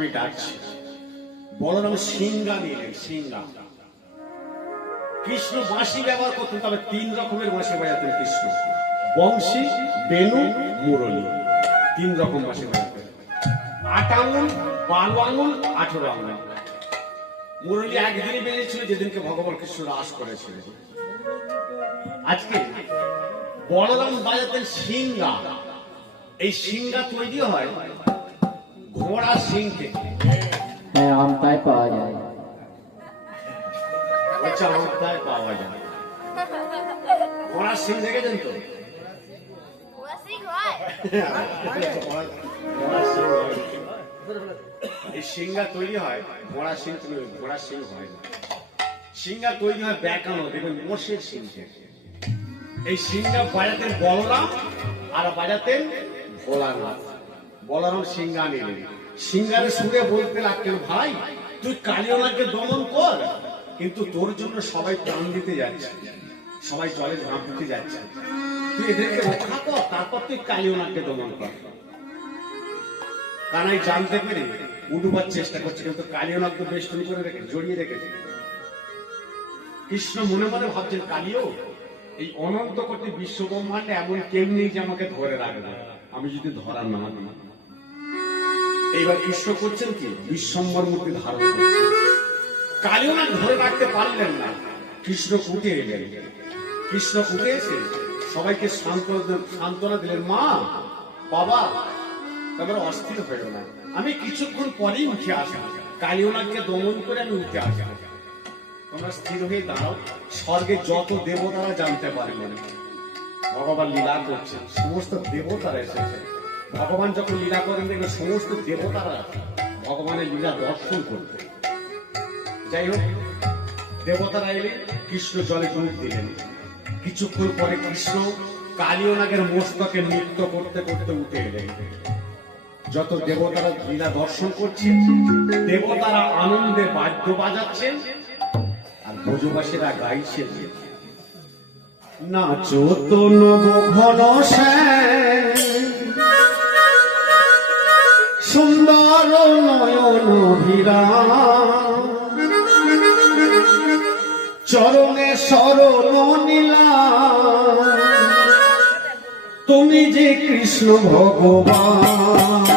আমি ডাকছি। বলরাম সিংহা নিলেন, সিংহা। কৃষ্ণ বাঁশি ব্যবহার করতেন, তবে 3 রকমের বাঁশি বাজাতেন কৃষ্ণ: বংশী, বেনু, মুরলী। 3 রকম বাঁশি বাজাতেন। 8 আঙুল, 12 আঙুল, 18 আঙুল। মুরলী একদিনই বেজেছিল, যেদিনকে ভগবান কৃষ্ণ রাস করেছিলেন। আজকে বলরাম বাজাতেন সিংহা। এই সিংহা তৈরি হয় ঘোড়া সিং থেকে। হ্যাঁ, আমটাই পাওয়া যায়। আচ্ছা, আমটাই পাওয়া যায়। ঘোড়া সিং দেখেছেন তো? এই সিংহা তৈরি হয় ঘোড়া সিং, ঘোড়া সিং হয় না। সিংহা তৈরি হয় ব্যাকানো, দেখবেন মোষের সিং থেকে। এই সিংহা বাজাতেন বলরাম আর বাজাতেন ভোলানাথ। বলরাম সিংহা নিলেন। সিংহারে সুরে বলতে লাগতেন, ভাই তুই কালিয়ানাকে দমন কর, কিন্তু তোর জন্য সবাই প্রাণ দিতে যাচ্ছে, সবাই জলে ঝাঁপ দিতে যাচ্ছে, তুই এদেরকে রক্ষা কর, তারপর তুই কালিয়ানাকে দমন কর। কানাই জানতে পেরে উঠবার চেষ্টা করছে, কিন্তু কালিয়ানাথ তো বেষ্টনী করে রেখে জড়িয়ে রেখেছে। কৃষ্ণ মনে মনে ভাবছেন, কালিও এই অনন্ত কোটি বিশ্ব ব্রহ্মাণ্ডে এমন কেউ নেই যে আমাকে ধরে রাখবে, আমি যদি ধরা না দিই। এইবার কৃষ্ণ করছেন কি, বিশ্বম্বর মূর্তি ধারণ করছেন। কালিয়ানাথ ধরে রাখতে পারলেন না, কৃষ্ণ উঠে এলেন। কৃষ্ণ উঠে এসে সবাইকে সান্ত্বনা দিলেন, মা বাবা তোমরা অস্থির হয়ে না, আমি কিছুক্ষণ পরেই উঠে আসবো, কালিয়ানাথকে দমন করে আমি উঠে আসবো, তোমরা স্থির হয়ে দাঁড়াও। স্বর্গে যত দেবতারা জানতে পারলেন ভগবান লীলা করছেন, সমস্ত দেবতারা এসেছে। ভগবান যখন লীলা করেন দেখবেন সমস্ত দেবতারা ভগবানের লীলা দর্শন করতে। যাই হোক, দেবতারা এলে কৃষ্ণ জলে ডুব দিলেন। কিছুক্ষণ পরে কৃষ্ণ কালিয়ানাথের মস্তকে নৃত্য করতে করতে উঠে এলেন। যত দেবতারা লীলা দর্শন করছেন, দেবতারা আনন্দে বাদ্য বাজাচ্ছেন আর ব্রজবাসীরা গাইছেন, নাচো তো নব ঘন সুন্দর নয়ন বিরাম, চরণে শরণ নিলাম, তুমি যে কৃষ্ণ ভগবান।